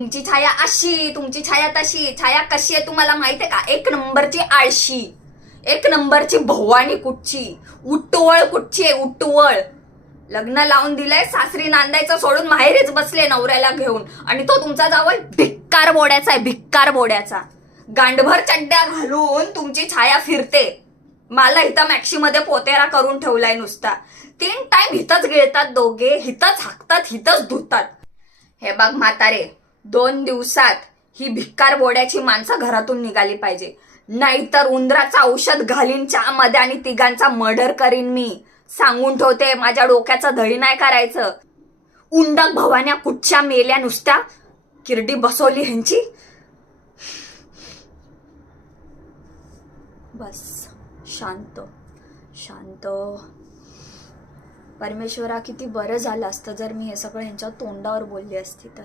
तुमची छाया अशी, तुमची छाया तशी. छाया कशी आहे तुम्हाला माहिती आहे का? एक नंबरची आळशी, एक नंबरची भवानी कुठची, उट्टवळ कुठची आहे, उट्टवळ. लग्न लावून दिलंय, सासरी नांदायचं सोडून माहेरीच बसले नवऱ्याला घेऊन. आणि तो तुमचा जावई भिक्कार बोड्याचा आहे, भिक्कार बोड्याचा. गांडभर चड्ड्या घालून तुमची छाया फिरते. मला इथं मॅक्सी मध्ये पोतेरा करून ठेवलाय नुसता. 3 टाइम हितच गिळतात दोघे, हितच हाकतात, हितच धुतात. हे बघ म्हातारे, 2 दिवसात ही भिक्कार बोड्याची माणसं घरातून निघाली पाहिजे, नाहीतर उंदराचं औषध घालीन चहामध्ये आणि तिघांचा मर्डर करीन मी. सांगून ठेवते, माझ्या डोक्याचा धडी नाही करायचं. उंडक भवान्या कुठच्या मेल्या नुसत्या, किरडी बसवली ह्यांची. बस शांत शांत. परमेश्वरा, किती बरं झालं असतं जर मी हे सगळं ह्यांच्या तोंडावर बोलली असती तर.